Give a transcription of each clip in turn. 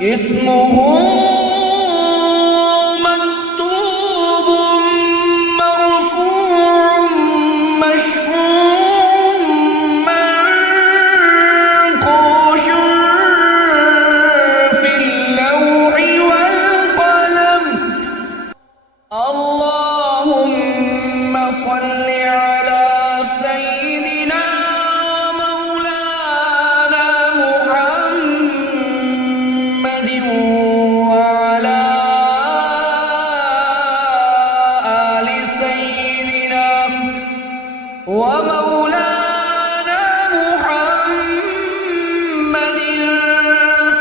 اسمه مكتوب مرفوع مشفوع منقوش في اللوح والقلم. اللهم صل على سيدنا مولانا محمد وعلى آل سيدنا ومولانا محمد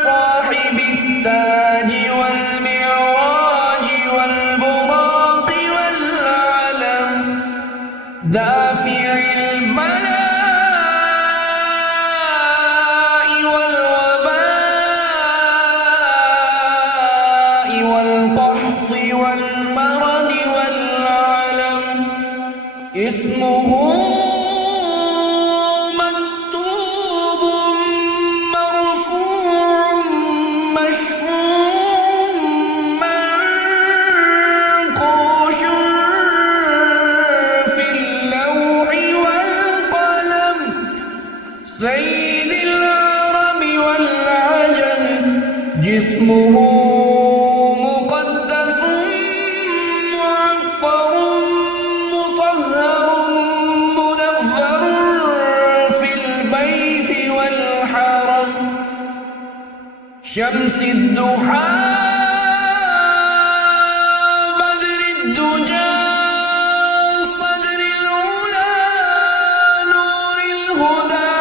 صاحب التاج والمعراج والبراق والعلم دافع البلاء والوباء والقحط والمرض والعلم. اسمه مكتوب مرفوع مشفوع منقوش في اللوح والقلم. سيد العرب والعجم جسمه مقدس معطر مطهر منفر في البيت والحرم. شمس الضحى بدر الدجى صدر العلا نور الهدى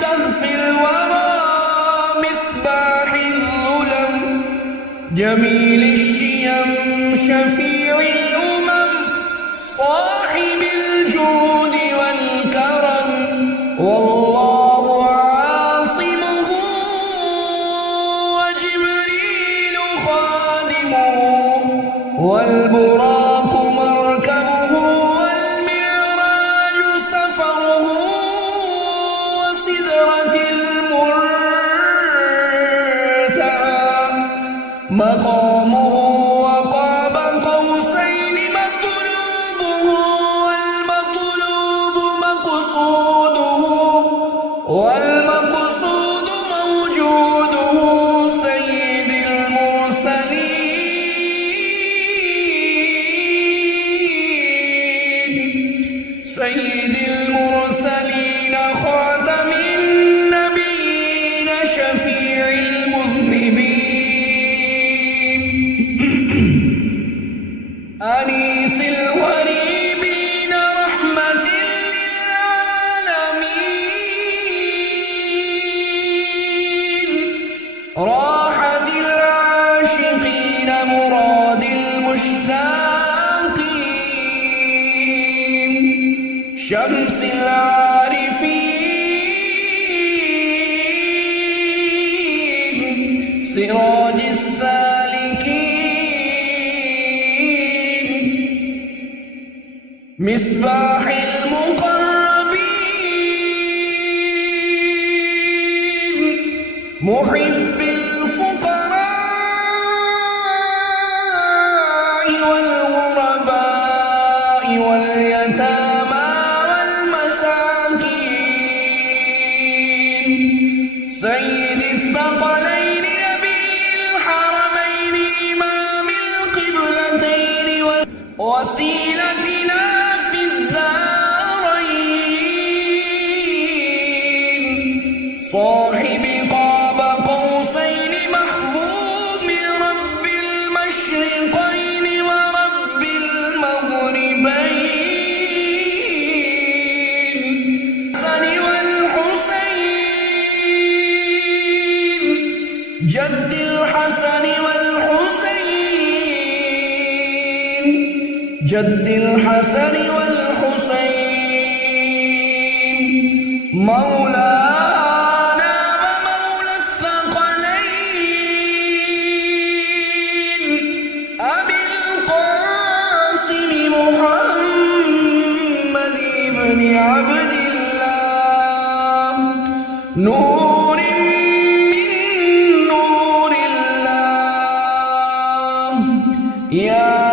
كهف الورى مصباح الظلم. جميل الشيم شفيع الأمم صاحب الجود والكرم. والله عاصمه وجبريل خادمه والبراق مركبه والمعراج سفره وسدرة المنتهى مقامه وقاب قوسين مطلوبه والمطلوب مقصوده والمقصود موجوده. سيد المرسلين سيد المرسلين خاتم النبيين شفيع المذنبين أنيس الغريبين رحمة للعالمين راحة العاشقين مراد المشتاقين. شمس العارفين سراج السالكين مصباح المقربين محب الفقراء والغرباء واليتامى والمساكين. سيد الثقلين نبي الحرمين إمام القبلتين وسيلتنا في الدارين صاحب قاب قوسين محبوب من رب المشرقين ورب المغربين. الحسن والحسين جد الحسن والحسين جد الحسن والحسين مولانا ومولى الثقلين أبي القاسم محمد بن عبد الله نور من نور يا